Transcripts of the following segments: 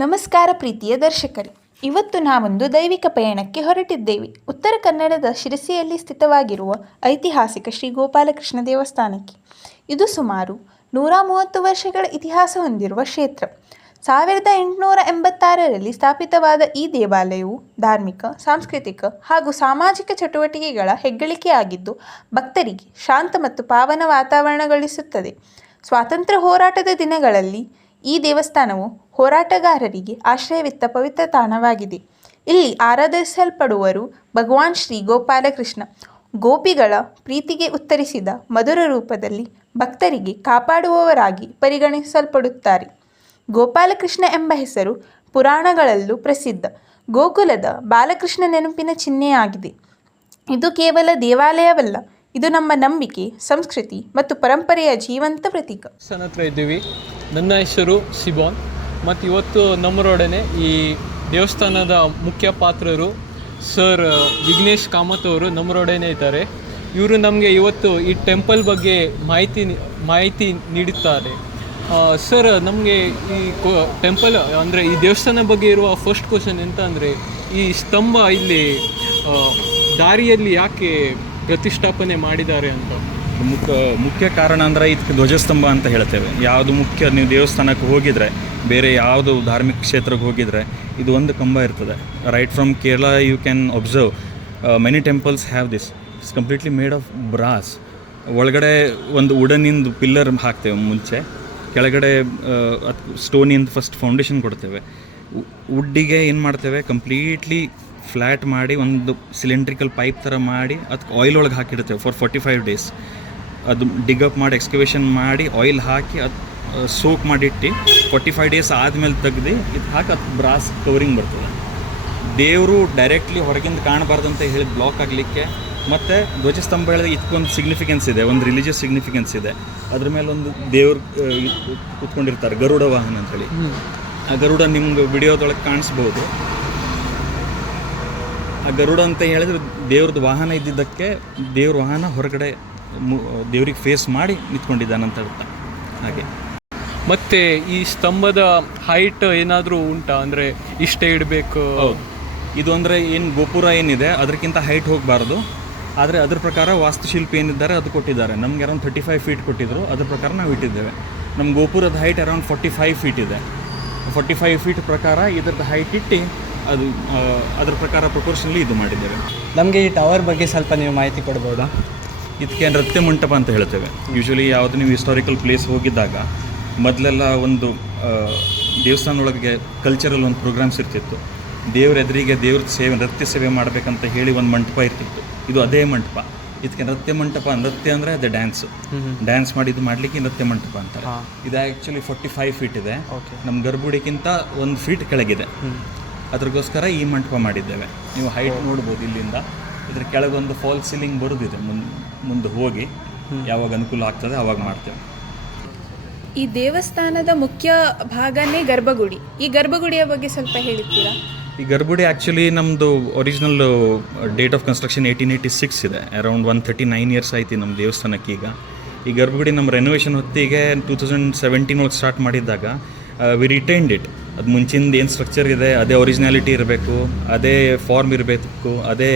ನಮಸ್ಕಾರ ಪ್ರೀತಿಯ ದರ್ಶಕರೇ, ಇವತ್ತು ನಾವೊಂದು ದೈವಿಕ ಪಯಣಕ್ಕೆ ಹೊರಟಿದ್ದೇವೆ. ಉತ್ತರ ಕನ್ನಡದ ಶಿರಸಿಯಲ್ಲಿ ಸ್ಥಿತವಾಗಿರುವ ಐತಿಹಾಸಿಕ ಶ್ರೀ ಗೋಪಾಲಕೃಷ್ಣ ದೇವಸ್ಥಾನಕ್ಕೆ. ಇದು ಸುಮಾರು 130 ವರ್ಷಗಳ ಇತಿಹಾಸ ಹೊಂದಿರುವ ಕ್ಷೇತ್ರ. 1886ರಲ್ಲಿ ಸ್ಥಾಪಿತವಾದ ಈ ದೇವಾಲಯವು ಧಾರ್ಮಿಕ, ಸಾಂಸ್ಕೃತಿಕ ಹಾಗೂ ಸಾಮಾಜಿಕ ಚಟುವಟಿಕೆಗಳ ಹೆಗ್ಗಳಿಕೆಯಾಗಿದ್ದು, ಭಕ್ತರಿಗೆ ಶಾಂತ ಮತ್ತು ಪಾವನ ವಾತಾವರಣಗೊಳಿಸುತ್ತದೆ. ಸ್ವಾತಂತ್ರ್ಯ ಹೋರಾಟದ ದಿನಗಳಲ್ಲಿ ಈ ದೇವಸ್ಥಾನವು ಹೋರಾಟಗಾರರಿಗೆ ಆಶ್ರಯವಿತ್ತ ಪವಿತ್ರ ತಾಣವಾಗಿದೆ. ಇಲ್ಲಿ ಆರಾಧಿಸಲ್ಪಡುವರು ಭಗವಾನ್ ಶ್ರೀ ಗೋಪಾಲಕೃಷ್ಣ. ಗೋಪಿಗಳ ಪ್ರೀತಿಗೆ ಉತ್ತರಿಸಿದ ಮಧುರ ರೂಪದಲ್ಲಿ ಭಕ್ತರಿಗೆ ಕಾಪಾಡುವವರಾಗಿ ಪರಿಗಣಿಸಲ್ಪಡುತ್ತಾರೆ. ಗೋಪಾಲಕೃಷ್ಣ ಎಂಬ ಹೆಸರು ಪುರಾಣಗಳಲ್ಲೂ ಪ್ರಸಿದ್ಧ. ಗೋಕುಲದ ಬಾಲಕೃಷ್ಣ ನೆನಪಿನ ಚಿಹ್ನೆಯಾಗಿದೆ. ಇದು ಕೇವಲ ದೇವಾಲಯವಲ್ಲ, ಇದು ನಮ್ಮ ನಂಬಿಕೆ, ಸಂಸ್ಕೃತಿ ಮತ್ತು ಪರಂಪರೆಯ ಜೀವಂತ ಪ್ರತೀಕ. ಹತ್ರ ಇದ್ದೀವಿ. ನನ್ನ ಹೆಸರು ಸಿಬೋನ್ ಮತ್ತು ಇವತ್ತು ನಮ್ಮರೊಡನೆ ಈ ದೇವಸ್ಥಾನದ ಮುಖ್ಯ ಪಾತ್ರರು ಸರ್ ವಿಘ್ನೇಶ್ ಕಾಮತ್ ಅವರು ನಮ್ಮರೊಡನೆ ಇದ್ದಾರೆ. ಇವರು ನಮಗೆ ಇವತ್ತು ಈ ಟೆಂಪಲ್ ಬಗ್ಗೆ ಮಾಹಿತಿ ನೀಡುತ್ತಾರೆ. ಸರ್, ನಮಗೆ ಈ ಟೆಂಪಲ್ ಅಂದರೆ ಈ ದೇವಸ್ಥಾನ ಬಗ್ಗೆ ಇರುವ ಫಸ್ಟ್ ಕ್ವಶನ್ ಎಂತ ಅಂದರೆ, ಈ ಸ್ತಂಭ ಇಲ್ಲಿ ದಾರಿಯಲ್ಲಿ ಯಾಕೆ ಪ್ರತಿಷ್ಠಾಪನೆ ಮಾಡಿದ್ದಾರೆ ಅಂತ. ಮುಖ್ಯ ಕಾರಣ ಅಂದರೆ ಇದಕ್ಕೆ ಧ್ವಜಸ್ತಂಭ ಅಂತ ಹೇಳ್ತೇವೆ. ಯಾವುದು ಮುಖ್ಯ, ನೀವು ದೇವಸ್ಥಾನಕ್ಕೆ ಹೋಗಿದರೆ, ಬೇರೆ ಯಾವುದು ಧಾರ್ಮಿಕ ಕ್ಷೇತ್ರಕ್ಕೆ ಹೋಗಿದರೆ ಇದು ಒಂದು ಕಂಬ ಇರ್ತದೆ. Right from Kerala you can observe many temples have this. It's completely made of brass. ಒಳಗಡೆ ಒಂದು ವುಡನಿಂದು ಪಿಲ್ಲರ್ ಹಾಕ್ತೇವೆ ಮುಂಚೆ, ಕೆಳಗಡೆ ಸ್ಟೋನಿಂದ ಫಸ್ಟ್ ಫೌಂಡೇಶನ್ ಕೊಡ್ತೇವೆ. ವುಡ್ಡಿಗೆ ಏನು ಮಾಡ್ತೇವೆ, ಕಂಪ್ಲೀಟ್ಲಿ ಫ್ಲ್ಯಾಟ್ ಮಾಡಿ ಒಂದು ಸಿಲಿಂಡ್ರಿಕಲ್ ಪೈಪ್ ಥರ ಮಾಡಿ ಅದಕ್ಕೆ ಆಯಿಲ್ ಒಳಗೆ ಹಾಕಿಡ್ತೇವೆ ಫಾರ್ 45 days. ಅದು ಡಿಗಪ್ ಮಾಡಿ ಎಕ್ಸ್ಕವೇಷನ್ ಮಾಡಿ ಆಯಿಲ್ ಹಾಕಿ ಅದು ಸೋಕ್ ಮಾಡಿಟ್ಟು 45 days ಆದಮೇಲೆ ತೆಗ್ದು ಇದು ಹಾಕಿ ಅದು ಬ್ರಾಸ್ ಕವರಿಂಗ್ ಬರ್ತದೆ. ದೇವರು ಡೈರೆಕ್ಟ್ಲಿ ಹೊರಗಿಂದ ಕಾಣಬಾರ್ದಂತ ಹೇಳಿ ಬ್ಲಾಕ್ ಆಗಲಿಕ್ಕೆ. ಮತ್ತು ಧ್ವಜಸ್ತಂಭ ಹೇಳಿದ್ರೆ ಇದಕ್ಕೊಂದು ಸಿಗ್ನಿಫಿಕೆನ್ಸ್ ಇದೆ, ಒಂದು ರಿಲಿಜಿಯಸ್ ಸಿಗ್ನಿಫಿಕೆನ್ಸ್ ಇದೆ. ಅದ್ರ ಮೇಲೆ ಒಂದು ದೇವ್ರು ಕೂತ್ಕೊಂಡಿರ್ತಾರೆ, ಗರುಡ ವಾಹನ ಅಂಥೇಳಿ. ಆ ಗರುಡ ನಿಮ್ಗೆ ವಿಡಿಯೋದೊಳಗೆ ಕಾಣಿಸ್ಬೋದು. ಆ ಗರುಡ ಅಂತ ಹೇಳಿದ್ರೆ ದೇವ್ರದ್ದು ವಾಹನ ಇದ್ದಿದ್ದಕ್ಕೆ ದೇವ್ರ ವಾಹನ ಹೊರಗಡೆ ದೇವ್ರಿಗೆ ಫೇಸ್ ಮಾಡಿ ನಿಂತ್ಕೊಂಡಿದ್ದಾನಂತ ಅರ್ಥ. ಹಾಗೆ ಮತ್ತು ಈ ಸ್ತಂಭದ ಹೈಟ್ ಏನಾದರೂ ಉಂಟಾ, ಅಂದರೆ ಇಷ್ಟೇ ಇಡಬೇಕು? ಹೌದು, ಇದು ಅಂದರೆ ಏನು ಗೋಪುರ ಏನಿದೆ ಅದಕ್ಕಿಂತ ಹೈಟ್ ಹೋಗಬಾರ್ದು. ಆದರೆ ಅದ್ರ ಪ್ರಕಾರ ವಾಸ್ತುಶಿಲ್ಪಿ ಏನಿದ್ದಾರೆ ಅದು ಕೊಟ್ಟಿದ್ದಾರೆ. ನಮ್ಗೆ ಅರೌಂಡ್ 35 feet ಕೊಟ್ಟಿದ್ದರು, ಅದ್ರ ಪ್ರಕಾರ ನಾವು ಇಟ್ಟಿದ್ದೇವೆ. ನಮ್ಮ ಗೋಪುರದ ಹೈಟ್ ಅರೌಂಡ್ 45 feet ಇದೆ. 45 feet ಪ್ರಕಾರ ಇದ್ರದ್ದು ಹೈಟ್ ಇಟ್ಟು ಅದು ಅದ್ರ ಪ್ರಕಾರ ಪ್ರಪೋರ್ಷನ್ಲಿ ಇದು ಮಾಡಿದ್ದೇವೆ. ನಮಗೆ ಈ ಟವರ್ ಬಗ್ಗೆ ಸ್ವಲ್ಪ ನೀವು ಮಾಹಿತಿ ಕೊಡ್ಬೋದಾ? ಇದಕ್ಕೆ ನೃತ್ಯ ಮಂಟಪ ಅಂತ ಹೇಳ್ತೇವೆ. ಯೂಶ್ವಲಿ ಯಾವುದು ನೀವು ಹಿಸ್ಟಾರಿಕಲ್ ಪ್ಲೇಸ್ ಹೋಗಿದ್ದಾಗ ಮೊದಲೆಲ್ಲ ಒಂದು ದೇವಸ್ಥಾನ ಒಳಗೆ ಕಲ್ಚರಲ್ ಒಂದು ಪ್ರೋಗ್ರಾಮ್ಸ್ ಇರ್ತಿತ್ತು. ದೇವ್ರ ಎದುರಿಗೆ ದೇವ್ರ ಸೇವೆ, ನೃತ್ಯ ಸೇವೆ ಮಾಡಬೇಕಂತ ಹೇಳಿ ಒಂದು ಮಂಟಪ ಇರ್ತಿತ್ತು. ಇದು ಅದೇ ಮಂಟಪ. ಇದಕ್ಕೆ ನೃತ್ಯ ಮಂಟಪ, ನೃತ್ಯ ಅಂದರೆ ಅದೇ ಡ್ಯಾನ್ಸ್ ಮಾಡಿದ್ದು ಮಾಡಲಿಕ್ಕೆ ನೃತ್ಯ ಮಂಟಪ ಅಂತ. ಇದು ಆ್ಯಕ್ಚುಲಿ 45 feet ಇದೆ. ನಮ್ಮ ಗರ್ಭಗುಡಿಗಿಂತ 1 feet ಕೆಳಗಿದೆ. ಅದ್ರಗೋಸ್ಕರ ಈ ಮಂಟಪ ಮಾಡಿದ್ದೇವೆ. ನೀವು ಹೈಟ್ ನೋಡ್ಬೋದು ಇಲ್ಲಿಂದ. ಇದ್ರ ಕೆಳಗೊಂದು ಫಾಲ್ ಸೀಲಿಂಗ್ ಬರೋದಿದೆ. ಮುಂದೆ ಹೋಗಿ ಯಾವಾಗ ಅನುಕೂಲ ಆಗ್ತದೆ ಆವಾಗ ಮಾಡ್ತೇವೆ. ಈ ದೇವಸ್ಥಾನದ ಮುಖ್ಯ ಭಾಗನೇ ಗರ್ಭಗುಡಿ. ಈ ಗರ್ಭಗುಡಿಯ ಬಗ್ಗೆ ಸ್ವಲ್ಪ ಹೇಳ್ತೀರಾ? ಈ ಗರ್ಭಗುಡಿ ಆ್ಯಕ್ಚುಲಿ ನಮ್ಮದು ಒರಿಜಿನಲ್ ಡೇಟ್ ಆಫ್ ಕನ್ಸ್ಟ್ರಕ್ಷನ್ 1886 ಇದೆ. ಅರೌಂಡ್ 139 years ಆಯ್ತು ನಮ್ಮ ದೇವಸ್ಥಾನಕ್ಕೆ. ಈಗ ಈ ಗರ್ಭಗುಡಿ ನಮ್ಮ ರೆನೋವೇಷನ್ ಹೊತ್ತಿಗೆ 2017 ಒಳಗೆ ಸ್ಟಾರ್ಟ್ ಮಾಡಿದ್ದಾಗ ವಿ ರಿಟೈನ್ಡ್ ಇಟ್. ಅದು ಮುಂಚಿಂದ ಏನು ಸ್ಟ್ರಕ್ಚರ್ ಇದೆ ಅದೇ ಒರಿಜಿನಾಲಿಟಿ ಇರಬೇಕು, ಅದೇ ಫಾರ್ಮ್ ಇರಬೇಕು, ಅದೇ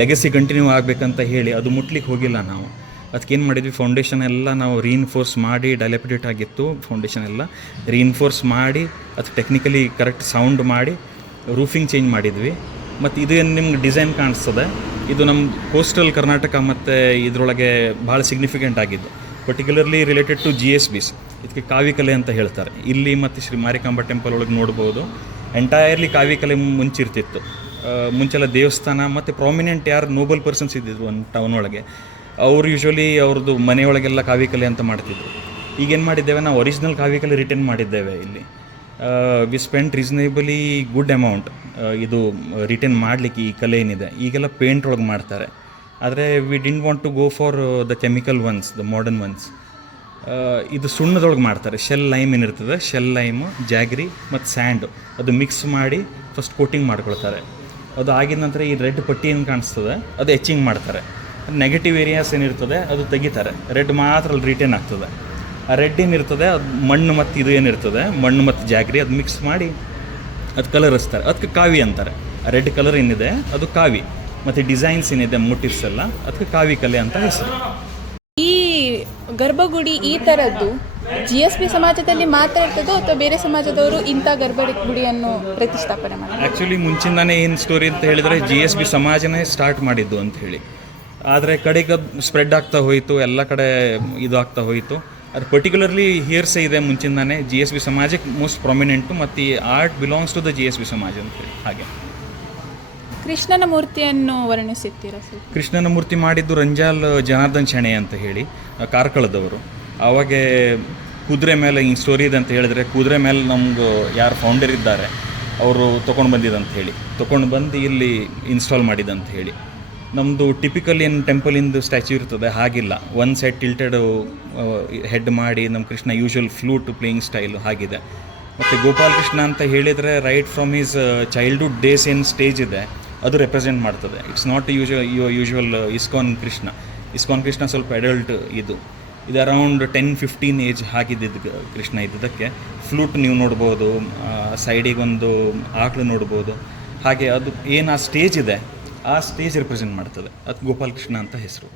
ಲೆಗಸಿ ಕಂಟಿನ್ಯೂ ಆಗಬೇಕಂತ ಹೇಳಿ ಅದು ಮುಟ್ಲಿಕ್ಕೆ ಹೋಗಿಲ್ಲ ನಾವು. ಅದಕ್ಕೇನು ಮಾಡಿದ್ವಿ, ಫೌಂಡೇಶನ್ ಎಲ್ಲ ನಾವು ರೀಇನ್ಫೋರ್ಸ್ ಮಾಡಿ, ಡೈಲೆಪಿಡೇಟ್ ಆಗಿತ್ತು ಫೌಂಡೇಶನ್ ಎಲ್ಲ ರೀಇನ್ಫೋರ್ಸ್ ಮಾಡಿ, ಅದು ಟೆಕ್ನಿಕಲಿ ಕರೆಕ್ಟ್ ಸೌಂಡ್ ಮಾಡಿ ರೂಫಿಂಗ್ ಚೇಂಜ್ ಮಾಡಿದ್ವಿ. ಮತ್ತು ಇದು ಏನು ನಿಮ್ಗೆ ಡಿಸೈನ್ ಕಾಣಿಸ್ತದೆ, ಇದು ನಮ್ಮ ಕೋಸ್ಟಲ್ ಕರ್ನಾಟಕ ಮತ್ತು ಇದರೊಳಗೆ ಭಾಳ ಸಿಗ್ನಿಫಿಕೆಂಟ್ ಆಗಿದ್ದು. Particularly related to GSBs. ಇದಕ್ಕೆ ಕಾವಿಕಲೆ ಅಂತ ಹೇಳ್ತಾರೆ. ಇಲ್ಲಿ ಮತ್ತು ಶ್ರೀ ಮಾರಿಕಾಂಬ ಟೆಂಪಲ್ ಒಳಗೆ ನೋಡ್ಬೋದು, ಎಂಟೈರ್ಲಿ ಕಾವಿಕಲೆ ಮುಂಚಿರ್ತಿತ್ತು. ಮುಂಚೆಲ್ಲ ದೇವಸ್ಥಾನ ಮತ್ತು ಪ್ರಾಮಿನೆಂಟ್ ಯಾರು ನೋಬಲ್ ಪರ್ಸನ್ಸ್ ಇದ್ದಿದ್ರು ಒಂದು ಟೌನ್ ಒಳಗೆ, ಅವರು ಯೂಶ್ವಲಿ ಅವ್ರದ್ದು ಮನೆಯೊಳಗೆಲ್ಲ ಕಾವಿಕಲೆ ಅಂತ ಮಾಡ್ತಿದ್ರು. ಈಗೇನು ಮಾಡಿದ್ದೇವೆ, ನಾವು ಒರಿಜಿನಲ್ ಕಾವಿಕಲೆ ರಿಟರ್ನ್ ಮಾಡಿದ್ದೇವೆ. ಇಲ್ಲಿ we spend reasonably good amount ಇದು ರಿಟರ್ನ್ ಮಾಡಲಿಕ್ಕೆ. ಈ ಕಲೆ ಏನಿದೆ ಈಗೆಲ್ಲ ಪೇಂಟ್ ಒಳಗೆ ಮಾಡ್ತಾರೆ, ಆದರೆ we didn't want to go for the chemical ones, the modern ones. ಇದು ಸುಣ್ಣದೊಳಗೆ ಮಾಡ್ತಾರೆ. ಶೆಲ್ ಲೈಮ್ ಏನಿರ್ತದೆ, ಶೆಲ್ ಲೈಮು, ಜಾಗ್ರಿ ಮತ್ತು ಸ್ಯಾಂಡು ಅದು ಮಿಕ್ಸ್ ಮಾಡಿ ಫಸ್ಟ್ ಕೋಟಿಂಗ್ ಮಾಡ್ಕೊಳ್ತಾರೆ. ಅದು ಆಗಿದ ನಂತರ ಈ ರೆಡ್ ಪಟ್ಟಿ ಏನು ಕಾಣಿಸ್ತದೆ ಅದು ಎಚಿಂಗ್ ಮಾಡ್ತಾರೆ. ನೆಗೆಟಿವ್ ಏರಿಯಾಸ್ ಏನಿರ್ತದೆ ಅದು ತೆಗಿತಾರೆ, ರೆಡ್ ಮಾತ್ರ ಅಲ್ಲಿ ರಿಟೇನ್ ಆಗ್ತದೆ. ಆ ರೆಡ್ ಏನಿರ್ತದೆ ಅದು ಮಣ್ಣು ಮತ್ತು ಇದು ಏನಿರ್ತದೆ ಮಣ್ಣು ಮತ್ತು ಜಾಗ್ರಿ ಅದು ಮಿಕ್ಸ್ ಮಾಡಿ ಅದು ಕಲರ್ ಹಚ್ತಾರೆ. ಅದಕ್ಕೆ ಕಾವಿ ಅಂತಾರೆ. ರೆಡ್ ಕಲರ್ ಏನಿದೆ ಅದು ಕಾವಿ, ಮತ್ತು ಡಿಸೈನ್ಸ್ ಏನಿದೆ ಮೋಟಿವ್ಸ್ ಎಲ್ಲ ಅದಕ್ಕೆ ಕಾವಿ ಕಲೆ ಅಂತ ಹೆಸರು. ಈ ಗರ್ಭಗುಡಿ ಈ ಥರದ್ದು GSB ಸಮಾಜದಲ್ಲಿ ಮಾತ್ರ ಇರ್ತದೋ ಅಥವಾ ಬೇರೆ ಸಮಾಜದವರು ಇಂಥ ಗರ್ಭಗುಡಿಯನ್ನು ಪ್ರತಿಷ್ಠಾಪನೆ ಮಾಡ್ತಾರೆ? ಆ್ಯಕ್ಚುಲಿ ಮುಂಚಿಂದಾನೇ ಏನು ಸ್ಟೋರಿ ಅಂತ ಹೇಳಿದರೆ GSB ಸಮಾಜನೇ ಸ್ಟಾರ್ಟ್ ಮಾಡಿದ್ದು ಅಂತ ಹೇಳಿ. ಆದರೆ ಕಡೆಗೆ ಸ್ಪ್ರೆಡ್ ಆಗ್ತಾ ಹೋಯಿತು, ಎಲ್ಲ ಕಡೆ ಇದು ಆಗ್ತಾ ಹೋಯಿತು. ಅದು ಪರ್ಟಿಕ್ಯುಲರ್ಲಿ ಹಿಯರ್ಸೆ ಇದೆ ಮುಂಚಿಂದಾನೇ GSB ಸಮಾಜಕ್ಕೆ ಮೋಸ್ಟ್ ಪ್ರೊಮಿನೆಂಟು, ಮತ್ತು ಈ art belongs to the GSB ಸಮಾಜ ಅಂತೇಳಿ. ಹಾಗೆ ಕೃಷ್ಣನ ಮೂರ್ತಿಯನ್ನು ವರ್ಣಿಸುತ್ತೀರಾ ಸರ್? ಕೃಷ್ಣನ ಮೂರ್ತಿ ಮಾಡಿದ್ದು ರಂಜಾಲ್ ಜನಾರ್ದನ್ ಶೆಣೆ ಅಂತ ಹೇಳಿ, ಕಾರ್ಕಳದವರು. ಆವಾಗೆ ಕುದುರೆ ಮೇಲೆ ಈ ಸ್ಟೋರಿ ಇದೆ ಅಂತ ಹೇಳಿದರೆ, ಕುದುರೆ ಮೇಲೆ ನಮ್ಗೆ ಯಾರು ಫೌಂಡರ್ ಇದ್ದಾರೆ ಅವರು ತೊಗೊಂಡು ಬಂದಿದ್ದಂತ ಹೇಳಿ, ತೊಗೊಂಡು ಬಂದು ಇಲ್ಲಿ ಇನ್ಸ್ಟಾಲ್ ಮಾಡಿದಂತ ಹೇಳಿ. ನಮ್ಮದು ಟಿಪಿಕಲ್ ಏನು ಟೆಂಪಲಿಂದು ಸ್ಟ್ಯಾಚ್ಯೂ ಇರ್ತದೆ ಹಾಗಿಲ್ಲ, ಒನ್ ಸೈಡ್ ಟಿಲ್ಟೆಡ್ ಹೆಡ್ ಮಾಡಿ ನಮ್ಮ Krishna usual flute playing style ಹಾಗಿದೆ. ಮತ್ತು ಗೋಪಾಲಕೃಷ್ಣ ಅಂತ ಹೇಳಿದರೆ right from is childhood days ಏನು ಸ್ಟೇಜ್ ಇದೆ ಅದು ರೆಪ್ರೆಸೆಂಟ್ ಮಾಡ್ತದೆ. It's not usual ISKCON Krishna. ISKCON Krishna ಸ್ವಲ್ಪ ಅಡಲ್ಟ್ ಇದು ಅರೌಂಡ್ 10-15 ಏಜ್ ಆಗಿದ್ದಿದ್ದು ಕೃಷ್ಣ ಇದ್ದದಕ್ಕೆ. ಫ್ಲೂಟ್ ನೀವು ನೋಡ್ಬೋದು, ಸೈಡಿಗೆ ಒಂದು ಆಕಳು ನೋಡ್ಬೋದು. ಹಾಗೆ ಅದು ಏನು ಆ ಸ್ಟೇಜ್ ಇದೆ ಆ ಸ್ಟೇಜ್ ರೆಪ್ರೆಸೆಂಟ್ ಮಾಡ್ತದೆ. ಅದು ಗೋಪಾಲಕೃಷ್ಣ ಅಂತ ಹೆಸರು.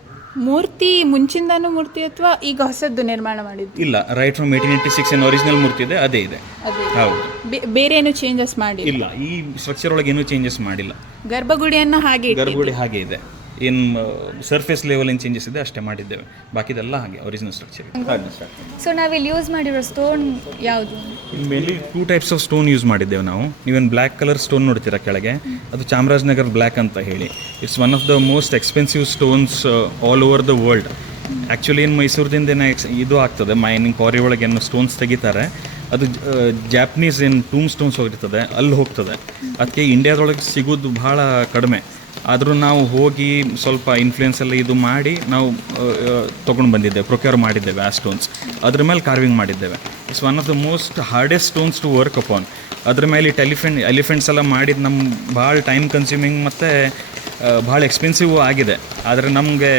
ಮೂರ್ತಿ ಮುಂಚಿಂದಾನು ಮೂರ್ತಿ ಅಥವಾ ಈಗ ಹೊಸದ್ದು ನಿರ್ಮಾಣ ಮಾಡಿದ್ದು? ಇಲ್ಲ, ರೈಟ್ ಫ್ರಮ್ 1886 ಏನು ಒರಿಜಿನಲ್ ಮೂರ್ತಿ ಇದೆ ಅದೇ ಇದೆ. ಹೌದು, ಬೇರೆ ಏನು ಚೇಂಜಸ್ ಮಾಡಿ ಇಲ್ಲ. ಈ ಸ್ಟ್ರಕ್ಚರ್ ಒಳಗೆ ಏನೂ ಚೇಂಜಸ್ ಮಾಡಿಲ್ಲ. ಗರ್ಭಗುಡಿಯನ್ನು ಹಾಗೆ ಗರ್ಭಗುಡಿ ಹಾಗೆ ಇದೆ. ಏನು ಸರ್ಫೇಸ್ ಲೆವೆಲ್ ಏನು ಚೇಂಜಸ್ ಇದೆ ಅಷ್ಟೇ ಮಾಡಿದ್ದೇವೆ, ಬಾಕಿದೆಲ್ಲ ಹಾಗೆ ಒರಿಜಿನಲ್ ಸ್ಟ್ರಕ್ಚರ್. ಸೊ ನಾವಿಲ್ಲಿ ಯೂಸ್ ಮಾಡಿರೋ ಸ್ಟೋನ್ ಯಾವುದು? ಇಲ್ಲಿ ಮೇಲಿ 2 ಟೈಪ್ಸ್ ಆಫ್ ಸ್ಟೋನ್ ಯೂಸ್ ಮಾಡಿದ್ದೇವೆ ನಾವು. ನೀವೇನು ಬ್ಲ್ಯಾಕ್ ಕಲರ್ ಸ್ಟೋನ್ ನೋಡ್ತೀರಾ ಕೆಳಗೆ, ಅದು ಚಾಮರಾಜನಗರ್ ಬ್ಲ್ಯಾಕ್ ಅಂತ ಹೇಳಿ. It's one of the most expensive stones all over the world. Actually ಏನು ಮೈಸೂರದಿಂದ ಇದು ಆಗ್ತದೆ, ಮೈನಿಂಗ್ ಕ್ವಾರಿ ಒಳಗೆ ಏನು ಸ್ಟೋನ್ಸ್ ತೆಗಿತಾರೆ ಅದು ಜಾಪನೀಸ್ ಏನು ಟೂಮ್ ಸ್ಟೋನ್ಸ್ ಹೋಗಿರ್ತದೆ ಅಲ್ಲಿ ಹೋಗ್ತದೆ. ಅದಕ್ಕೆ ಇಂಡಿಯಾದೊಳಗೆ ಸಿಗೋದು ಭಾಳ ಕಡಿಮೆ. ಆದರೂ ನಾವು ಹೋಗಿ ಸ್ವಲ್ಪ ಇನ್ಫ್ಲೂಯೆನ್ಸ್ ಎಲ್ಲ ಇದು ಮಾಡಿ ನಾವು ತೊಗೊಂಡು ಬಂದಿದ್ದೇವೆ, ಪ್ರೊಕ್ಯೂರ್ ಮಾಡಿದ್ದೇವೆ ಆ ಸ್ಟೋನ್ಸ್. ಅದ್ರ ಮೇಲೆ ಕಾರ್ವಿಂಗ್ ಮಾಡಿದ್ದೇವೆ. It's one of the most hardest stones to work upon. ಅದ್ರ ಮೇಲೆ ಎಲಿಫೆಂಟ್ಸ್ ಎಲ್ಲ ಮಾಡಿದ್ದು ನಮ್ಮ ಭಾಳ ಟೈಮ್ ಕನ್ಸ್ಯೂಮಿಂಗ್ ಮತ್ತು ಭಾಳ ಎಕ್ಸ್ಪೆನ್ಸಿವ್ ಆಗಿದೆ. ಆದರೆ ನಮಗೆ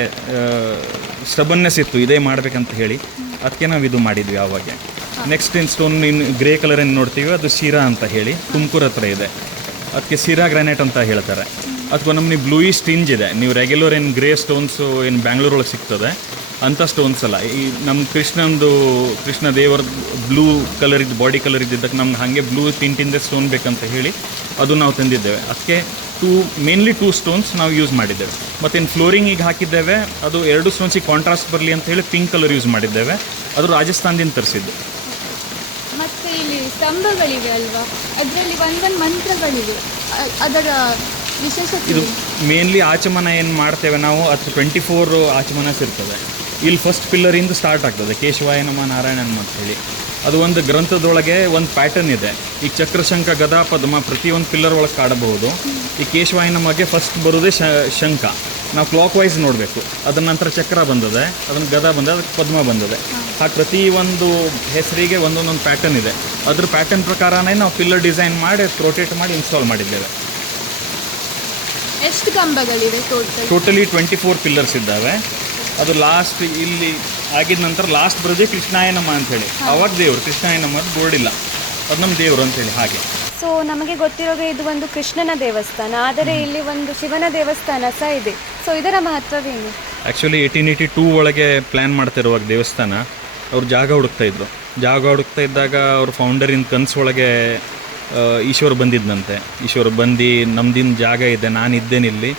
ಸ್ಟಬನ್ನೆಸ್ ಇತ್ತು ಇದೇ ಮಾಡಬೇಕಂತ ಹೇಳಿ, ಅದಕ್ಕೆ ನಾವು ಇದು ಮಾಡಿದ್ವಿ ಆವಾಗ. Next in stone in grey colour ಏನು ನೋಡ್ತೀವಿ ಅದು ಶಿರಾ ಅಂತ ಹೇಳಿ ತುಮಕೂರು ಹತ್ರ ಇದೆ. ಅದಕ್ಕೆ ಶಿರಾ ಗ್ರಾನೈಟ್ ಅಂತ ಹೇಳ್ತಾರೆ. ಅಥವಾ ನಮ್ಮನೆ ಬ್ಲೂಯಿಶ್ ಟಿಂಜ್ ಇದೆ. ನೀವು ರೆಗ್ಯುಲರ್ ಏನು ಗ್ರೇ ಸ್ಟೋನ್ಸು ಏನು ಬ್ಯಾಂಗ್ಳೂರೊಳಗೆ ಸಿಗ್ತದೆ ಅಂಥ ಸ್ಟೋನ್ಸ್ ಅಲ್ಲ. ಈ ನಮ್ಮ ಕೃಷ್ಣ ದೇವರ ಬ್ಲೂ ಕಲರ್ ಇದ್ದು ಬಾಡಿ ಕಲರ್ ಇದ್ದಿದ್ದಕ್ಕೆ ನಮ್ಗೆ ಹಾಗೆ ಬ್ಲೂ ಟಿಂಟಿಂದ ಸ್ಟೋನ್ ಬೇಕಂತ ಹೇಳಿ ಅದು ನಾವು ತಂದಿದ್ದೇವೆ. ಅದಕ್ಕೆ ಮೇನ್ಲಿ 2 ಸ್ಟೋನ್ಸ್ ನಾವು ಯೂಸ್ ಮಾಡಿದ್ದೇವೆ. ಮತ್ತು ಇನ್ನು ಫ್ಲೋರಿಂಗಿಗೆ ಹಾಕಿದ್ದೇವೆ, ಅದು 2 ಸ್ಟೋನ್ಸಿಗೆ ಕಾಂಟ್ರಾಸ್ಟ್ ಬರಲಿ ಅಂತ ಹೇಳಿ ಪಿಂಕ್ ಕಲರ್ ಯೂಸ್ ಮಾಡಿದ್ದೇವೆ. ಅದು ರಾಜಸ್ಥಾನದಿಂದ ತರಿಸಿದ್ದು. ಮತ್ತು ಇಲ್ಲಿ ಸ್ತಂಭಗಳಿವೆ ಅಲ್ವಾ, ಅದರಲ್ಲಿ ಒಂದೊಂದು ಮಂತ್ರಗಳಿವೆ, ಅದರ ವಿಶೇಷತೆ? ಇದು ಮೇನ್ಲಿ ಆಚಮನ ಏನು ಮಾಡ್ತೇವೆ ನಾವು, ಅದು 24 ಆಚಮನಸ್ ಇರ್ತದೆ. ಇಲ್ಲಿ ಫಸ್ಟ್ ಪಿಲ್ಲರಿಂದ ಸ್ಟಾರ್ಟ್ ಆಗ್ತದೆ, ಕೇಶವಾಯ ನಮ ನಾರಾಯಣನ್ ಅಂತ ಹೇಳಿ. ಅದು ಒಂದು ಗ್ರಂಥದೊಳಗೆ ಒಂದು ಪ್ಯಾಟರ್ನ್ ಇದೆ. ಈಗ ಚಕ್ರಶಂಖ ಗದಾ ಪದ್ಮ ಪ್ರತಿಯೊಂದು ಪಿಲ್ಲರ್ ಒಳಗೆ ಕಾಡಬಹುದು. ಈ ಕೇಶವಾಯ ನಮಗೆ ಫಸ್ಟ್ ಬರೋದೇ ಶಂಖ. ನಾವು ಕ್ಲಾಕ್ ವೈಸ್ ನೋಡಬೇಕು. ಅದರ ನಂತರ ಚಕ್ರ ಬಂದದೆ, ಅದನ್ನು ಗದಾ ಬಂದದೆ, ಅದಕ್ಕೆ ಪದ್ಮ ಬಂದದೆ. ಹಾಗೆ ಪ್ರತಿಯೊಂದು ಹೆಸರಿಗೆ ಒಂದೊಂದೊಂದು ಪ್ಯಾಟರ್ನ್ ಇದೆ. ಅದ್ರ ಪ್ಯಾಟರ್ನ್ ಪ್ರಕಾರನೇ ನಾವು ಪಿಲ್ಲರ್ ಡಿಸೈನ್ ಮಾಡಿ ರೊಟೇಟ್ ಮಾಡಿ ಇನ್ಸ್ಟಾಲ್ ಮಾಡಿದ್ದೇವೆ. ಎಷ್ಟು ಕಂಬಗಳಿವೆ ಟೋಟಲಿ 24 ಪಿಲ್ಲರ್ಸ್ ಇದ್ದಾವೆ. ಅದು ಲಾಸ್ಟ್ ಇಲ್ಲಿ ಆಗಿದ ನಂತರ ಲಾಸ್ಟ್ ಬರೋದೇ ಕೃಷ್ಣಾಯನಮ್ಮ ಅಂಥೇಳಿ. ಅವಾಗ ದೇವರು ಕೃಷ್ಣಾಯನಮ್ಮ ಅದು ಬೋರ್ಡ್ ಇಲ್ಲ, ಅದು ನಮ್ಮ ದೇವರು ಅಂಥೇಳಿ. ಹಾಗೆ ಸೊ ನಮಗೆ ಗೊತ್ತಿರೋದು ಇದು ಒಂದು ಕೃಷ್ಣನ ದೇವಸ್ಥಾನ, ಆದರೆ ಇಲ್ಲಿ ಒಂದು ಶಿವನ ದೇವಸ್ಥಾನ ಸಹ ಇದೆ. ಸೊ ಇದರ ಮಹತ್ವವೇನು? ಆ್ಯಕ್ಚುಲಿ 1882 ಒಳಗೆ ಪ್ಲ್ಯಾನ್ ಮಾಡ್ತಿರುವಾಗ ದೇವಸ್ಥಾನ ಅವ್ರು ಜಾಗ ಹುಡುಕ್ತಾ ಇದ್ದಾಗ ಅವ್ರ ಫೌಂಡರಿನ ಕನಸು ಒಳಗೆ ಈಶ್ವರ ಬಂದಿದ್ದಂತೆ. ಈಶ್ವರ ಬಂದು ನಮ್ದಿನ ಜಾಗ ಇದೆ, ನಾನು ಇದ್ದೇನಿಲ್ಲಿ,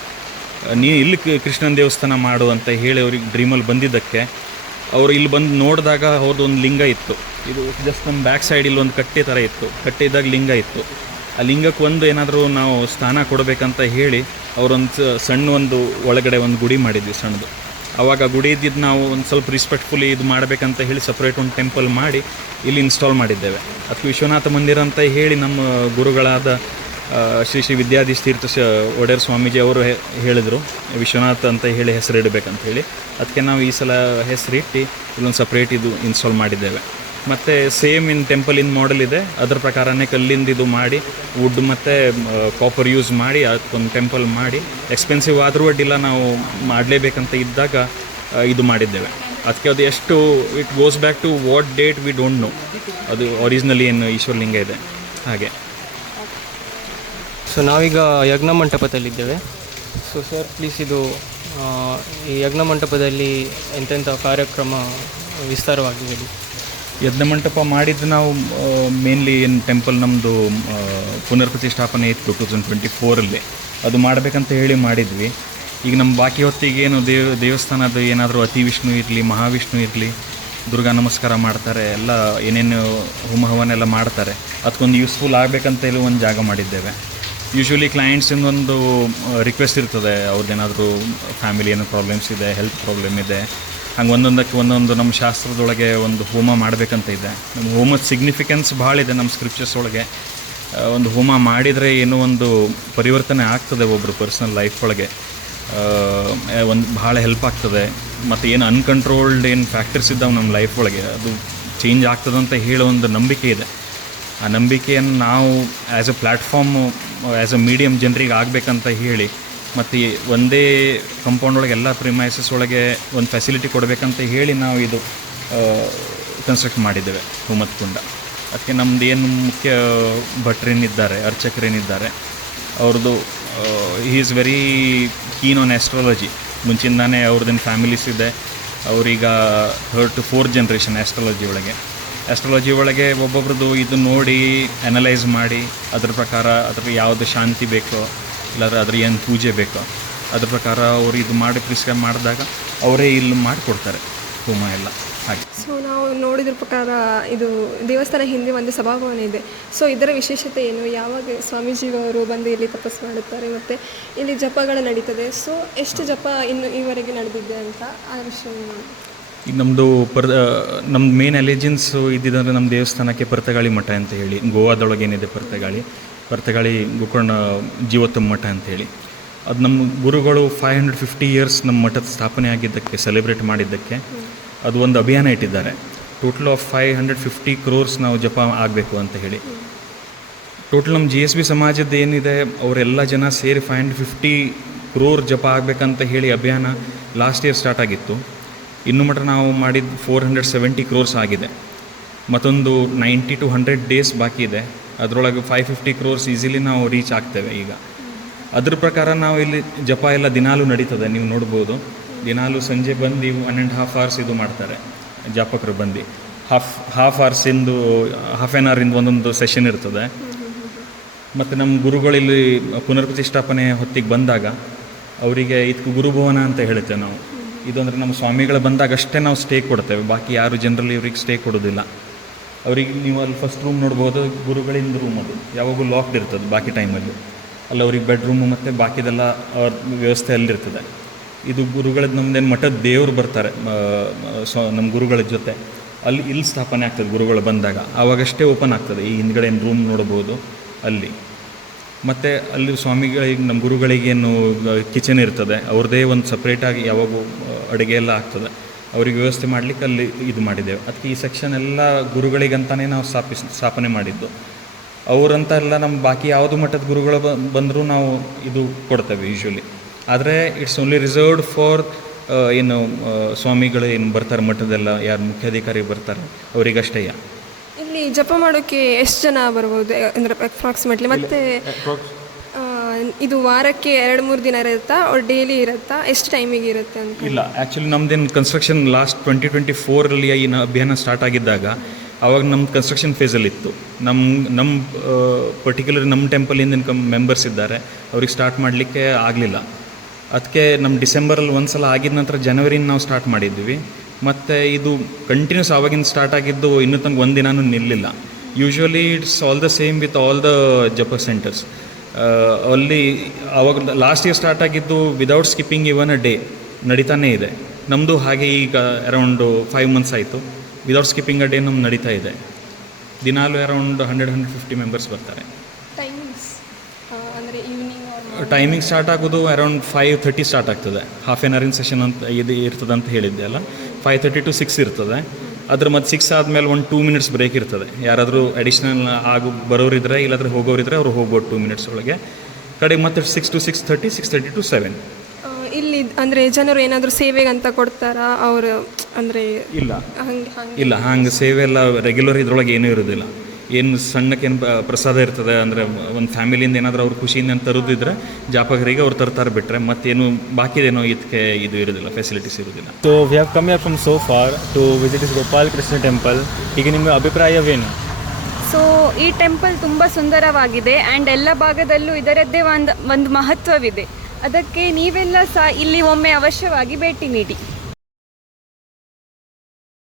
ನೀನು ಇಲ್ಲಿ ಕೃಷ್ಣನ ದೇವಸ್ಥಾನ ಮಾಡು ಅಂತ ಹೇಳಿ ಅವ್ರಿಗೆ ಡ್ರೀಮಲ್ಲಿ ಬಂದಿದ್ದಕ್ಕೆ ಅವರು ಇಲ್ಲಿ ಬಂದು ನೋಡಿದಾಗ ಅವ್ರದ್ದು ಒಂದು ಲಿಂಗ ಇತ್ತು. ಇದು ಜಸ್ಟ್ ನಮ್ಮ ಬ್ಯಾಕ್ ಸೈಡ್ ಇಲ್ಲಿ ಒಂದು ಕಟ್ಟೆ ಥರ ಇತ್ತು. ಕಟ್ಟೆ ಇದ್ದಾಗ ಲಿಂಗ ಇತ್ತು. ಆ ಲಿಂಗಕ್ಕೆ ಒಂದು ಏನಾದರೂ ನಾವು ಸ್ಥಾನ ಕೊಡಬೇಕಂತ ಹೇಳಿ ಅವರೊಂದು ಸಣ್ಣ ಒಂದು ಒಳಗಡೆ ಒಂದು ಗುಡಿ ಮಾಡಿದ್ವಿ ಸಣ್ಣದು. ಆವಾಗ ಗುಡಿ ಇದ್ದಿದ್ದು ನಾವು ಒಂದು ಸ್ವಲ್ಪ ರಿಸ್ಪೆಕ್ಟ್ಫುಲಿ ಇದು ಮಾಡಬೇಕಂತ ಹೇಳಿ ಸಪ್ರೇಟ್ ಒಂದು ಟೆಂಪಲ್ ಮಾಡಿ ಇಲ್ಲಿ ಇನ್ಸ್ಟಾಲ್ ಮಾಡಿದ್ದೇವೆ. ಅದಕ್ಕೆ ವಿಶ್ವನಾಥ ಮಂದಿರ ಅಂತ ಹೇಳಿ ನಮ್ಮ ಗುರುಗಳಾದ ಶ್ರೀ ವಿದ್ಯಾಧೀಶ ತೀರ್ಥ ಒಡೆಯರ್ ಸ್ವಾಮೀಜಿ ಅವರು ಹೇಳಿದರು ವಿಶ್ವನಾಥ್ ಅಂತ ಹೇಳಿ ಹೆಸರಿಡಬೇಕಂತ ಹೇಳಿ. ಅದಕ್ಕೆ ನಾವು ಈ ಸಲ ಹೆಸರಿಟ್ಟು ಇಲ್ಲೊಂದು ಸಪ್ರೇಟ್ ಇದು ಇನ್ಸ್ಟಾಲ್ ಮಾಡಿದ್ದೇವೆ. ಮತ್ತು same in temple in model ಇದೆ, ಅದರ ಪ್ರಕಾರನೇ ಕಲ್ಲಿಂದ ಇದು ಮಾಡಿ ವುಡ್ ಮತ್ತು ಕಾಪರ್ ಯೂಸ್ ಮಾಡಿ ಅದಕ್ಕೊಂದು ಟೆಂಪಲ್ ಮಾಡಿ ಎಕ್ಸ್ಪೆನ್ಸಿವ್ ಆದರೂ ಅಡ್ಡಿಲ್ಲ ನಾವು ಮಾಡಲೇಬೇಕಂತ ಇದ್ದಾಗ ಇದು ಮಾಡಿದ್ದೇವೆ. ಅದಕ್ಕೆ ಅದು ಎಷ್ಟು it goes back to what date we don't know, ಅದು ಒರಿಜಿನಲಿ ಏನು ಈಶ್ವರಲಿಂಗ ಇದೆ ಹಾಗೆ. ಸೊ ನಾವೀಗ ಯಜ್ಞ ಮಂಟಪದಲ್ಲಿದ್ದೇವೆ. ಸೊ ಸರ್ ಪ್ಲೀಸ್ ಇದು ಈ ಯಜ್ಞ ಮಂಟಪದಲ್ಲಿ ಎಂತೆಂಥ ಕಾರ್ಯಕ್ರಮ ವಿಸ್ತಾರವಾಗಿ ಹೇಳಿ. ಯಜ್ಞ ಮಂಟಪ ಮಾಡಿದ್ದು ನಾವು ಮೇನ್ಲಿ ಏನು ಟೆಂಪಲ್ ನಮ್ಮದು ಪುನರ್ ಪ್ರತಿಷ್ಠಾಪನೆ ಇತ್ತು 2024 ಅದು ಮಾಡಬೇಕಂತ ಹೇಳಿ ಮಾಡಿದ್ವಿ. ಈಗ ನಮ್ಮ ಬಾಕಿ ಹೊತ್ತಿಗೆ ಏನು ದೇವಸ್ಥಾನದ ಏನಾದರೂ ಅತಿ ವಿಷ್ಣು ಇರಲಿ, ಮಹಾವಿಷ್ಣು ಇರಲಿ, ದುರ್ಗಾ ನಮಸ್ಕಾರ ಮಾಡ್ತಾರೆ, ಎಲ್ಲ ಏನೇನು ಹೋಮ ಹವನೆಲ್ಲ ಮಾಡ್ತಾರೆ, ಅದಕ್ಕೊಂದು ಯೂಸ್ಫುಲ್ ಆಗಬೇಕಂತ ಹೇಳಿ ಒಂದು ಜಾಗ ಮಾಡಿದ್ದೇವೆ. ಯೂಶ್ವಲಿ ಕ್ಲೈಂಟ್ಸಿಂದ ಒಂದು ರಿಕ್ವೆಸ್ಟ್ ಇರ್ತದೆ, ಅವ್ರದ್ದೇನಾದರೂ ಫ್ಯಾಮಿಲಿ ಏನೋ ಪ್ರಾಬ್ಲಮ್ಸ್ ಇದೆ, ಹೆಲ್ತ್ ಪ್ರಾಬ್ಲಮ್ ಇದೆ, ಹಂಗೆ ಒಂದೊಂದು ನಮ್ಮ ಶಾಸ್ತ್ರದೊಳಗೆ ಒಂದು ಹೋಮ ಮಾಡಬೇಕಂತ ಇದೆ. ನಮ್ಮ ಹೋಮದ ಸಿಗ್ನಿಫಿಕೆನ್ಸ್ ಭಾಳ ಇದೆ ನಮ್ಮ ಸ್ಕ್ರಿಪ್ಚರ್ಸ್ ಒಳಗೆ. ಒಂದು ಹೋಮ ಮಾಡಿದರೆ ಏನೋ ಒಂದು ಪರಿವರ್ತನೆ ಆಗ್ತದೆ ಒಬ್ಬರು ಪರ್ಸ್ನಲ್ ಲೈಫ್ ಒಳಗೆ, ಒಂದು ಭಾಳ ಹೆಲ್ಪ್ ಆಗ್ತದೆ. ಮತ್ತು ಏನು ಅನ್ಕಂಟ್ರೋಲ್ಡ್ ಏನು ಫ್ಯಾಕ್ಟರ್ಸ್ ಇದ್ದಾವೆ ನಮ್ಮ ಲೈಫ್ ಒಳಗೆ ಅದು ಚೇಂಜ್ ಆಗ್ತದಂತ ಹೇಳೋ ಒಂದು ನಂಬಿಕೆ ಇದೆ. ಆ ನಂಬಿಕೆಯನ್ನು ನಾವು as A platform, as A medium ಜನರಿಗೆ ಆಗಬೇಕಂತ ಹೇಳಿ, ಮತ್ತು ಒಂದೇ ಕಂಪೌಂಡ್ ಒಳಗೆ ಎಲ್ಲ ಪ್ರಿಮೈಸಸ್ ಒಳಗೆ ಒಂದು ಫೆಸಿಲಿಟಿ ಕೊಡಬೇಕಂತ ಹೇಳಿ ನಾವು ಇದು ಕನ್ಸ್ಟ್ರಕ್ಟ್ ಮಾಡಿದ್ದೇವೆ ಹೋಮದ ಕುಂಡ. ಅದಕ್ಕೆ ನಮ್ಮದು ಏನು ಮುಖ್ಯ ಭಟ್ರೇನಿದ್ದಾರೆ, ಅರ್ಚಕರೇನಿದ್ದಾರೆ, ಅವ್ರದ್ದು he is very keen on astrology. ಮುಂಚಿಂದಾನೇ ಅವ್ರದ್ದೇನು ಫ್ಯಾಮಿಲೀಸ್ ಇದೆ, ಅವರೀಗ 3rd to 4th generation astrology ಒಳಗೆ ಒಬ್ಬೊಬ್ರದ್ದು ಇದು ನೋಡಿ ಅನಲೈಸ್ ಮಾಡಿ ಅದ್ರ ಪ್ರಕಾರ ಅದ್ರ ಯಾವುದು ಶಾಂತಿ ಬೇಕೋ ಇಲ್ಲಾಂದ್ರೆ ಅದ್ರ ಏನು ಪೂಜೆ ಬೇಕೋ ಅದ್ರ ಪ್ರಕಾರ ಅವರು ಇದು ಮಾಡಿ ಪ್ರಿಸ್ಕ್ರೈಬ್ ಮಾಡಿದಾಗ ಅವರೇ ಇಲ್ಲಿ ಮಾಡಿಕೊಡ್ತಾರೆ ಹೋಮ ಎಲ್ಲ ಹಾಗೆ. ಸೊ ನಾವು ನೋಡಿದ್ರ ಪ್ರಕಾರ ಇದು ದೇವಸ್ಥಾನ ಹಿಂದೆ ಒಂದು ಸಭಾಭವನ ಇದೆ. ಸೊ ಇದರ ವಿಶೇಷತೆ ಏನು, ಯಾವಾಗ ಸ್ವಾಮೀಜಿಯವರು ಬಂದು ಇಲ್ಲಿ ತಪಸ್ಸು ಮಾಡುತ್ತಾರೆ ಮತ್ತು ಇಲ್ಲಿ ಜಪಗಳು ನಡೀತದೆ, ಸೊ ಎಷ್ಟು ಜಪ ಇನ್ನು ಈವರೆಗೆ ನಡೆದಿದೆ ಅಂತ ಆ ವಿಷಯ. ಈಗ ನಮ್ಮದು ನಮ್ಮದು ಮೇನ್ ಅಲಿಜೆನ್ಸು ಇದ್ದಿದ್ದಂದರೆ ನಮ್ಮ ದೇವಸ್ಥಾನಕ್ಕೆ ಪರ್ತಗಾಳಿ ಮಠ ಅಂತ ಹೇಳಿ, ಗೋವಾದೊಳಗೆ ಏನಿದೆ ಪರ್ತಗಾಳಿ ಗೋಕರ್ಣ ಜೀವೋತ್ತಮ ಮಠ ಅಂತೇಳಿ, ಅದು ನಮ್ಮ ಗುರುಗಳು 550 years ನಮ್ಮ ಮಠದ ಸ್ಥಾಪನೆ ಆಗಿದ್ದಕ್ಕೆ ಸೆಲೆಬ್ರೇಟ್ ಮಾಡಿದ್ದಕ್ಕೆ ಅದು ಒಂದು ಅಭಿಯಾನ ಇಟ್ಟಿದ್ದಾರೆ. ಟೋಟಲ್ ಆಫ್ 550 crores ನಾವು ಜಪ ಆಗಬೇಕು ಅಂತ ಹೇಳಿ. ಟೋಟಲ್ ನಮ್ಮ GSB ಸಮಾಜದ ಏನಿದೆ ಅವರೆಲ್ಲ ಜನ ಸೇರಿ 550 crore ಜಪ ಆಗಬೇಕಂತ ಹೇಳಿ ಅಭಿಯಾನ ಲಾಸ್ಟ್ ಇಯರ್ ಸ್ಟಾರ್ಟ್ ಆಗಿತ್ತು. ಇನ್ನು ಮಟ್ಟ ನಾವು ಮಾಡಿದ್ದು 470 crores ಆಗಿದೆ. ಮತ್ತೊಂದು 90 to 100 days ಬಾಕಿ ಇದೆ. ಅದರೊಳಗೆ 550 crores ಈಸಿಲಿ ನಾವು ರೀಚ್ ಆಗ್ತೇವೆ. ಈಗ ಅದ್ರ ಪ್ರಕಾರ ನಾವು ಇಲ್ಲಿ ಜಪ ಎಲ್ಲ ದಿನಾಲೂ ನಡೀತದೆ, ನೀವು ನೋಡ್ಬೋದು. ದಿನಾಲೂ ಸಂಜೆ ಬಂದು 1.5 hours ಇದು ಮಾಡ್ತಾರೆ ಜಾಪಕರು ಬಂದು. ಹಾಫ್ ಅವರ್ಸಿಂದು ಹಾಫ್ ಆನ್ ಅವರಿಂದ ಒಂದೊಂದು ಸೆಷನ್ ಇರ್ತದೆ. ಮತ್ತು ನಮ್ಮ ಗುರುಗಳಿಲ್ಲಿ ಪುನರ್ ಪ್ರತಿಷ್ಠಾಪನೆ ಹೊತ್ತಿಗೆ ಬಂದಾಗ ಅವರಿಗೆ ಇದಕ್ಕೆ ಗುರುಭವನ ಅಂತ ಹೇಳ್ತೇವೆ ನಾವು. ಇದು ಅಂದರೆ ನಮ್ಮ ಸ್ವಾಮಿಗಳು ಬಂದಾಗ ಅಷ್ಟೇ ನಾವು ಸ್ಟೇ ಕೊಡ್ತೇವೆ, ಬಾಕಿ ಯಾರು ಜನರಲಿ ಇವ್ರಿಗೆ ಸ್ಟೇ ಕೊಡೋದಿಲ್ಲ. ಅವ್ರಿಗೆ ನೀವು ಅಲ್ಲಿ ಫಸ್ಟ್ ರೂಮ್ ನೋಡ್ಬೋದು, ಗುರುಗಳಿಂದ ರೂಮ್ ಅದು ಯಾವಾಗೂ ಲಾಕ್ಡ್ ಇರ್ತದೆ ಬಾಕಿ ಟೈಮಲ್ಲಿ. ಅಲ್ಲಿ ಅವ್ರಿಗೆ ಬೆಡ್ರೂಮು ಮತ್ತು ಬಾಕಿದೆಲ್ಲ ಅವ್ರ ವ್ಯವಸ್ಥೆ ಅಲ್ಲಿರ್ತದೆ. ಇದು ಗುರುಗಳದ್ದು ನಮ್ಮದೇನು ಮಠದ ದೇವರು ಬರ್ತಾರೆ ನಮ್ಮ ಗುರುಗಳ ಜೊತೆ, ಇಲ್ಲಿ ಸ್ಥಾಪನೆ ಆಗ್ತದೆ ಗುರುಗಳು ಬಂದಾಗ, ಆವಾಗಷ್ಟೇ ಓಪನ್ ಆಗ್ತದೆ. ಈ ಹಿಂದ್ಗಡೆ ಏನು ರೂಮ್ ನೋಡ್ಬೋದು ಅಲ್ಲಿ. ಮತ್ತು ಅಲ್ಲಿ ಸ್ವಾಮಿಗಳಿಗೆ ನಮ್ಮ ಗುರುಗಳಿಗೇನು ಕಿಚನ್ ಇರ್ತದೆ, ಅವ್ರದ್ದೇ ಒಂದು ಸಪ್ರೇಟಾಗಿ ಯಾವಾಗೂ ಅಡುಗೆ ಎಲ್ಲ ಆಗ್ತದೆ. ಅವ್ರಿಗೆ ವ್ಯವಸ್ಥೆ ಮಾಡಲಿಕ್ಕೆ ಅಲ್ಲಿ ಇದು ಮಾಡಿದ್ದೇವೆ. ಅದಕ್ಕೆ ಈ ಸೆಕ್ಷನ್ ಎಲ್ಲ ಗುರುಗಳಿಗಂತಲೇ ನಾವು ಸ್ಥಾಪನೆ ಮಾಡಿದ್ದು. ಅವರಂತ ಎಲ್ಲ ನಮ್ಮ ಬಾಕಿ ಯಾವುದು ಮಠದ ಗುರುಗಳು ಬಂದರೂ ನಾವು ಇದು ಕೊಡ್ತೇವೆ ಯೂಶ್ವಲಿ. ಆದರೆ ಇಟ್ಸ್ ಓನ್ಲಿ ರಿಸರ್ವ್ಡ್ ಫಾರ್ ಏನು ಸ್ವಾಮಿಗಳು ಏನು ಬರ್ತಾರೆ ಮಠದೆಲ್ಲ, ಯಾರು ಮುಖ್ಯಾಧಿಕಾರಿ ಬರ್ತಾರೆ ಅವರಿಗಷ್ಟೇ. ಇಲ್ಲಿ ಜಪ ಮಾಡೋಕ್ಕೆ ಎಷ್ಟು ಜನ ಬರ್ಬೋದು ಅಂದರೆ ಅಪ್ರಾಕ್ಸಿಮೇಟ್ಲಿ? ಮತ್ತು ಇದು ವಾರಕ್ಕೆ 2-3 ದಿನ ಇರುತ್ತಾ, ಅವ್ರು ಡೈಲಿ ಇರುತ್ತಾ, ಎಷ್ಟು ಟೈಮಿಗೆ ಇರುತ್ತೆ ಅಂತ? ಇಲ್ಲ, ಆ್ಯಕ್ಚುಲಿ ನಮ್ಮದೇನು ಕನ್ಸ್ಟ್ರಕ್ಷನ್ ಲಾಸ್ಟ್ 2024 ಈ ಅಭಿಯಾನ ಸ್ಟಾರ್ಟ್ ಆಗಿದ್ದಾಗ ಆವಾಗ ನಮ್ಮ ಕನ್ಸ್ಟ್ರಕ್ಷನ್ ಫೇಸಲ್ಲಿತ್ತು. ನಮ್ಮ ಪರ್ಟಿಕ್ಯುಲರ್ ನಮ್ಮ ಟೆಂಪಲಿಂದ ಮೆಂಬರ್ಸ್ ಇದ್ದಾರೆ, ಅವ್ರಿಗೆ ಸ್ಟಾರ್ಟ್ ಮಾಡಲಿಕ್ಕೆ ಆಗಲಿಲ್ಲ. ಅದಕ್ಕೆ ನಮ್ಮ ಡಿಸೆಂಬರಲ್ಲಿ ಒಂದು ಸಲ ಆಗಿದ ನಂತರ ಜನವರಿಯಿಂದ ನಾವು ಸ್ಟಾರ್ಟ್ ಮಾಡಿದ್ವಿ. ಮತ್ತು ಇದು ಕಂಟಿನ್ಯೂಸ್ ಆವಾಗಿಂದ ಸ್ಟಾರ್ಟ್ ಆಗಿದ್ದು ಇನ್ನೂ ತನಕ ಒಂದು ದಿನಾನೂ ನಿಲ್ಲಿಲ್ಲ. Usually it's all the same with all the japa centres. ಅಲ್ಲಿ ಆವಾಗ ಲಾಸ್ಟ್ ಇಯರ್ ಸ್ಟಾರ್ಟ್ ಆಗಿದ್ದು without skipping even a day ನಡೀತಾನೇ ಇದೆ. ನಮ್ಮದು ಹಾಗೆ ಈಗ ಅರೌಂಡು 5 months ಆಯಿತು, ವಿದೌಟ್ ಸ್ಕಿಪ್ಪಿಂಗ್ ಅ ಡೇ ನಮ್ಗೆ ನಡೀತಾ ಇದೆ. ದಿನಾಲೂ ಅರೌಂಡ್ 100-150 ಮೆಂಬರ್ಸ್ ಬರ್ತಾರೆ. ಟೈಮಿಂಗ್ಸ್ ಅಂದರೆ ಈವ್ನಿಂಗ್ ಟೈಮಿಂಗ್ ಸ್ಟಾರ್ಟ್ ಆಗೋದು ಅರೌಂಡ್ 5:30 ಸ್ಟಾರ್ಟ್ ಆಗ್ತದೆ. ಹಾಫ್ ಆನ್ ಅವರಿನ ಸೆಷನ್ ಅಂತ ಇದು ಇರ್ತದೆ ಅಂತ ಹೇಳಿದ್ದೆ ಅಲ್ಲ, 5:30 to 6 ಇರ್ತದೆ. ಅದ್ರ ಮತ್ತು 6 ಆದಮೇಲೆ ಒಂದು 2 minutes ಬ್ರೇಕ್ ಇರ್ತದೆ. ಯಾರಾದರೂ ಅಡಿಷ್ನಲ್ ಬರೋರಿದ್ರೆ ಇಲ್ಲಾಂದರೆ ಹೋಗೋರಿದ್ರೆ ಅವರು ಹೋಗ್ಬೋದು 2 minutes ಒಳಗೆ. ಕಡೆಗೆ ಮತ್ತೆ 6 to 6:30, 6:30 to 7. ಇಲ್ಲಿ ಅಂದರೆ ಜನರು ಏನಾದರೂ ಸೇವೆಗೆ ಅಂತ ಕೊಡ್ತಾರಾ? ಅವರು ಅಂದರೆ ಇಲ್ಲ ಹಂಗೆ ಇಲ್ಲ ಹಂಗೆ ಸೇವೆ ಎಲ್ಲ ರೆಗ್ಯುಲರ್ ಇದ್ರೊಳಗೆ ಏನೂ ಇರೋದಿಲ್ಲ. ಏನು ಸಣ್ಣಕ್ಕೇನು ಪ್ರಸಾದ ಇರ್ತದೆ ಅಂದರೆ ಒಂದು ಫ್ಯಾಮಿಲಿಯಿಂದ ಏನಾದರೂ ಅವ್ರು ಖುಷಿಯಿಂದ ತರೋದಿದ್ರೆ ಜಾಪಗರಿಗೆ ಅವ್ರು ತರ್ತಾರೆ ಬಿಟ್ಟರೆ ಮತ್ತೇನು ಬಾಕಿದೇನೋ ಇದಕ್ಕೆ ಇದು ಇರೋದಿಲ್ಲ, ಫೆಸಿಲಿಟೀಸ್ ಇರೋದಿಲ್ಲ. So we have come here from so far to visit this Gopal Krishna temple. ಈಗ ನಿಮ್ಮ ಅಭಿಪ್ರಾಯವೇನು? ಸೊ ಈ ಟೆಂಪಲ್ ತುಂಬ ಸುಂದರವಾಗಿದೆ ಆ್ಯಂಡ್ ಎಲ್ಲ ಭಾಗದಲ್ಲೂ ಇದರದ್ದೇ ಒಂದು ಮಹತ್ವವಿದೆ. ಅದಕ್ಕೆ ನೀವೆಲ್ಲ ಸಹ ಇಲ್ಲಿ ಒಮ್ಮೆ ಅವಶ್ಯವಾಗಿ ಭೇಟಿ ನೀಡಿ.